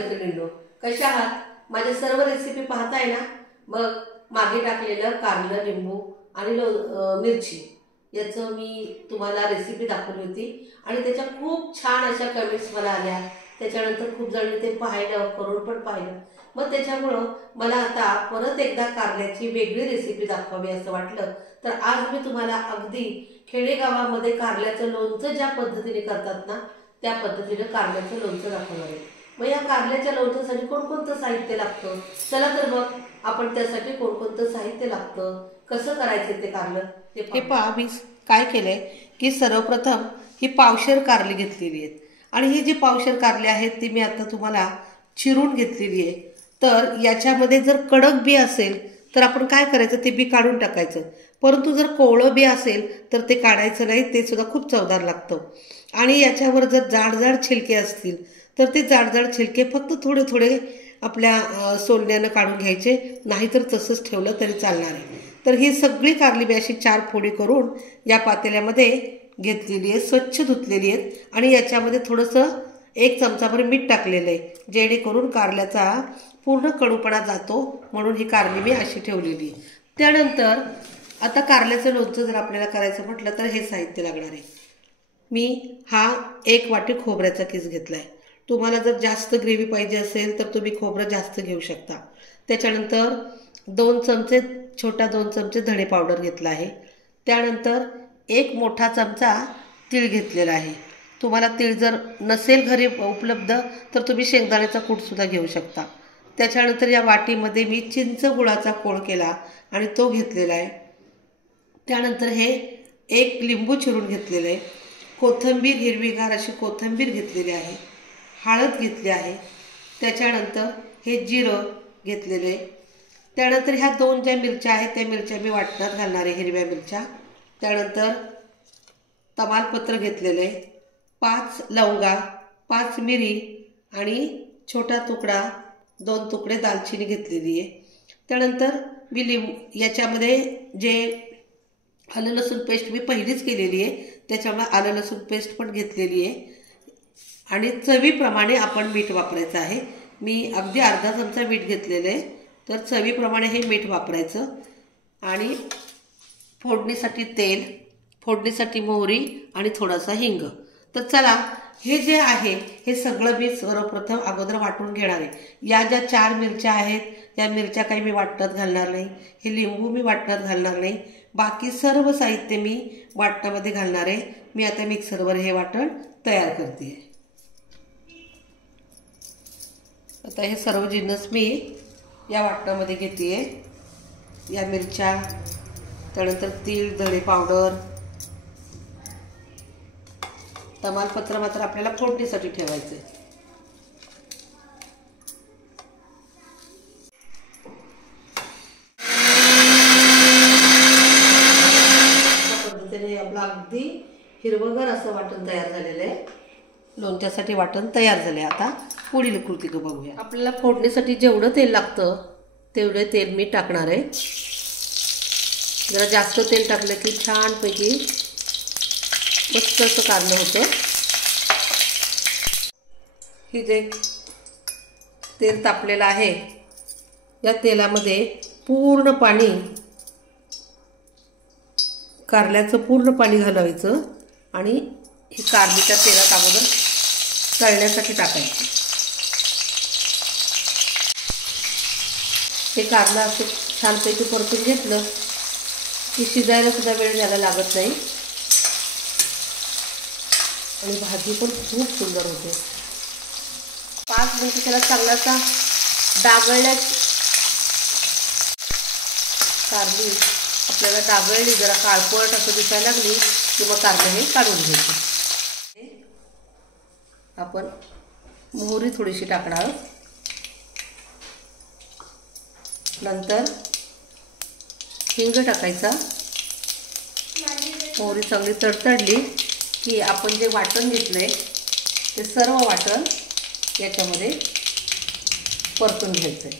मैत्रिणींनो, कशा आहात? माझ्या सर्व रेसिपी पाहताय ना? मग मागे टाकलेलं कारलं, लिंबू आणि मिरची याचं मी तुम्हाला रेसिपी दाखवली होती आणि त्याच्या खूप छान अशा कमेंट्स मला आल्या। त्याच्यानंतर खूप जणांनी ते पाहिलं, करून पण पाहिलं। मग त्याच्यामुळं मला आता परत एकदा कारल्याची वेगळी रेसिपी दाखवावी असं वाटलं। तर आज मी तुम्हाला अगदी खेडेगावामध्ये कारल्याचं लोणचं ज्या पद्धतीने करतात ना, त्या पद्धतीने कारल्याचं लोणचं दाखवणार आहे। मग या कारल्याच्या लोणच्यासाठी कोणकोणतं साहित्य लागतं, चला तर मग आपण त्यासाठी कोणकोणतं साहित्य लागतं, कसं करायचं ते कारलं हे पहा। मी काय केलंय की सर्वप्रथम ही पावशेर कारली घेतलेली आहेत आणि ही जी पावशेर कारली आहेत ती मी आता तुम्हाला चिरून घेतलेली आहे। तर याच्यामध्ये जर कडक बी असेल तर आपण काय करायचं, ते बी काढून टाकायचं, परंतु जर कोवळं बी असेल तर ते काढायचं नाही, ते सुद्धा खूप चवदार लागतं। आणि याच्यावर जर जाडजाड छिलके असतील तर ते जाडजाड छिलके फक्त थोडे थोडे आपल्या सोलण्यानं काढून घ्यायचे, नाहीतर तसंच ठेवलं तरी चालणार आहे। तर ही सगळी कारली मी अशी 4 फोडी करून या पातेल्यामध्ये घेतलेली आहे, स्वच्छ धुतलेली आहेत आणि याच्यामध्ये थोडंसं 1 चमचाभर मीठ टाकलेलं आहे, जेणेकरून कारल्याचा पूर्ण कडूपणा जातो, म्हणून ही कारली मी अशी ठेवलेली आहे। त्यानंतर आता कारल्याचं लोणचं जर आपल्याला करायचं म्हटलं तर हे साहित्य लागणार आहे। मी हा 1 वाटी खोबऱ्याचा किस घेतलाय। तुम्हाला जर जास्त ग्रेव्ही पाहिजे असेल तर तुम्ही खोबरं जास्त घेऊ शकता। त्याच्यानंतर 2 चमचे छोटा 2 चमचे धणे पावडर घेतला आहे। त्यानंतर 1 मोठा चमचा तीळ घेतलेला आहे। तुम्हाला तीळ जर नसेल घरी उपलब्ध तर तुम्ही शेंगदाण्याचा कूट सुद्धा घेऊ शकता। त्याच्यानंतर या वाटीमध्ये मी चिंच गुळाचा कोळ केला आणि तो घेतलेला आहे। त्यानंतर हे 1 लिंबू चिरून घेतलेलं आहे, कोथिंबीर हिरवीगार अशी कोथिंबीर घेतलेली आहे, हळद घेतली आहे, त्याच्यानंतर हे जिरं घेतलेलं आहे। त्यानंतर ह्या 2 ज्या मिरच्या आहेत त्या मिरच्या मी वाटणात घालणार आहे, हिरव्या मिरच्या। त्यानंतर तमालपत्र घेतलेलं आहे, 5 लवंगा, 5 मिरी आणि छोटा तुकडा 2 तुकडे दालचिनी घेतलेली आहे। त्यानंतर मी याच्यामध्ये जे आलं लसूण पेस्ट मी पहिलीच केलेली आहे, त्याच्यामुळे आलं लसूण पेस्ट पण घेतलेली आहे आणि चवीप्रमाणे आपण मीठ वापरायचं आहे। मी अगदी अर्धा चमचा मीठ घेतलेलं आहे, तर चवीप्रमाणे हे मीठ वापरायचं। आणि फोडणीसाठी तेल, फोडणीसाठी मोहरी आणि थोडासा हिंग। तर चला, हे जे आहे हे सगळं मी सर्वप्रथम अगोदर वाटून घेणार आहे। या ज्या 4 मिरच्या आहेत या मिरच्या काही मी वाटणात घालणार नाही, हे लिंबू मी वाटणात घालणार नाही, बाकी सर्व साहित्य मी वाटणामध्ये घालणार आहे। मी आता मिक्सरवर हे वाटण तयार करते। आता हे सर्व जिन्नस मी या वाटणामध्ये घेते। या मिरच्या, त्यानंतर तीळ, धणे पावडर, तमालपत्र मात्र आपल्याला फोडणीसाठी ठेवायचं आहे। पद्धतीने आपलं अगदी हिरवगार असं वाटण तयार झालेलं आहे। लोणच्यासाठी वाटण तयार झाले। आता पुढील कृती बघूया। आपल्याला फोडणीसाठी जेवढं तेल लागतं तेवढे तेल मी टाकणार आहे। जरा जास्त तेल टाकलं की छानपैकी मस्त असं कारलं होतं। हे जे तेल तापलेलं आहे या तेलामध्ये पूर्ण पाणी, कारल्याचं पूर्ण पाणी घालायचं आणि ही कारली त्या तेलात अगोदर तळण्यासाठी टाकायची। हे कारलं असं छानपैकी परतून घेतलं की शिजायला सुद्धा वेळ द्यायला लागत नाही आणि भाजी पण खूप सुंदर होते। 5 मिनिटं त्याला चांगलासा डागळल्या, कारली आपल्याला डागळली, जरा काळपट असं दिसायला लागली की मग कारले हे काढून घ्यायचे। आपण मोहरी थोडीशी टाकणार, नंतर हिंग टाकायचा। मोहरी चांगली तडतडली की आपण जे वाटण घेतलंय ते सर्व वाटण याच्यामध्ये परतून घ्यायचंय।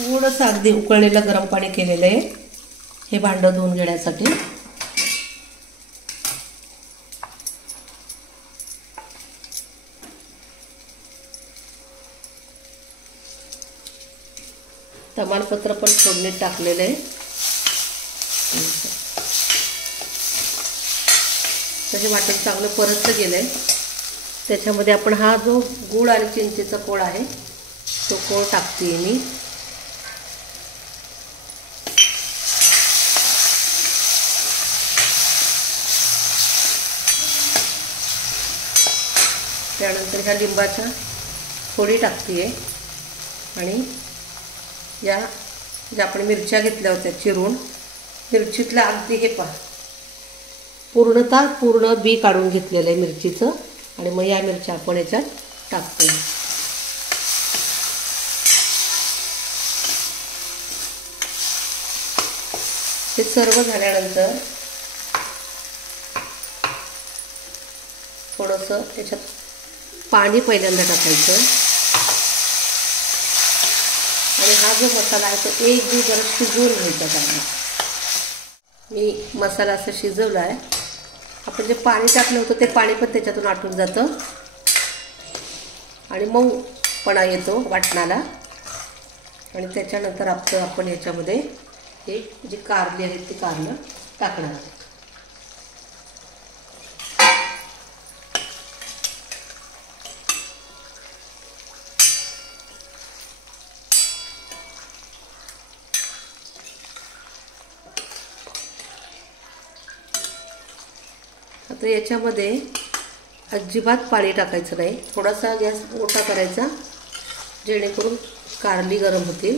थोडंसं अगदी उकळलेलं गरम पाणी केलेलं आहे हे भांडं धुवून घेण्यासाठी. तमालपत्र पण फोडणीत टाकलेलं आहे. त्याचे वाटण चांगलं परतलं गेलं आहे. त्याच्यामध्ये आपण हा जो गूळ आणि चिंचेचा कोळ आहे तो कोळ टाकते मी. त्यानंतर ह्या लिंबाच्या फोडी टाकते आणि या ज्या आपण मिरच्या घेतल्या होत्या चिरून, मिरचीतला अगदी हे पहा पूर्ण बी काढून घेतलेलं आहे मिरचीचं. आणि मग या मिरच्या आपण याच्यात टाकतो. हे सर्व झाल्यानंतर थोडंसं याच्यात पाणी पहिल्यांदा टाकायचं आणि हा जो मसाला आहे तो एक दिवस जरा शिजवून घ्यायचा चांगला. मी मसाला असा शिजवला आहे. आपण जे पाणी टाकलं होतं ते पाणी पण त्याच्यातून आटून जातं आणि मऊपणा येतो वाटणाला. आणि त्याच्यानंतर आपण याच्यामध्ये हे जी कारली आहेत ती कारलं टाकणार आहे. आता याच्यामध्ये अजिबात पाणी टाकायचं नाही. थोडासा गॅस मोठा करायचा जेणेकरून कारली गरम होतील.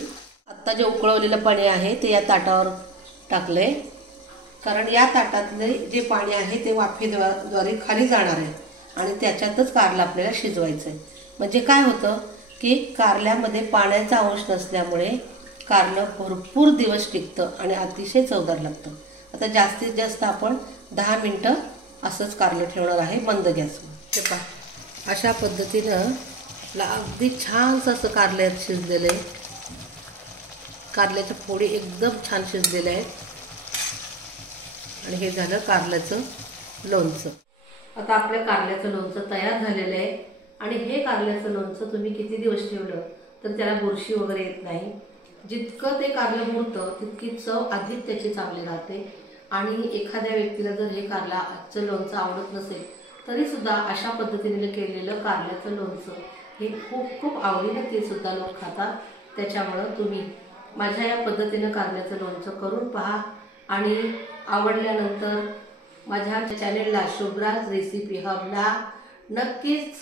आत्ता जे उकळवलेलं पाणी आहे ते या ताटावर टाकलं आहे, कारण या ताटातले जे पाणी आहे ते वाफेद्वारे खाली जाणार आहे आणि त्याच्यातच कारलं आपल्याला शिजवायचं आहे. म्हणजे काय होतं की कारल्यामध्ये पाण्याचा अंश नसल्यामुळे कारलं भरपूर दिवस टिकतं आणि अतिशय चवदार लागतं. आता जास्तीत जास्त आपण 10 मिनटं असंच कारलं ठेवणार आहे बंद गॅसवर. हे पहा अशा पद्धतीनं अगदी छानसं असं कारलं शिजलेलं आहे. कारल्याच्या फोडी एकदम छान शिजलेल्या आहेत आणि हे झालं कारल्याचं लोणचं. आता आपल्या कारल्याचं लोणचं तयार झालेलं आहे आणि हे कारल्याचं लोणचं तुम्ही किती दिवस ठेवलं तर त्याला बुरशी वगैरे येत नाही. जितकं ते कारलं मुरतं तितकी चव अधिक त्याची चांगली राहते. आणि एखाद्या व्यक्तीला जर हे कारल्याचं लोणचं आवडत नसेल तरी सुद्धा अशा पद्धतीने केलेलं कारल्याचं लोणचं हे खूप आवडीने ते सुद्धा लोक खातात. त्याच्यामुळं तुम्ही माझ्या या पद्धतीनं कारल्याचं लोणचं करून पहा आणि आवडल्यानंतर माझ्या चॅनेलला शुभ्राज रेसिपी हबला नक्कीच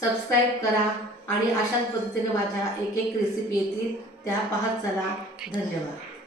सबस्क्राईब करा आणि अशाच पद्धतीने माझ्या एक रेसिपी येतील त्या पाहत चला. धन्यवाद.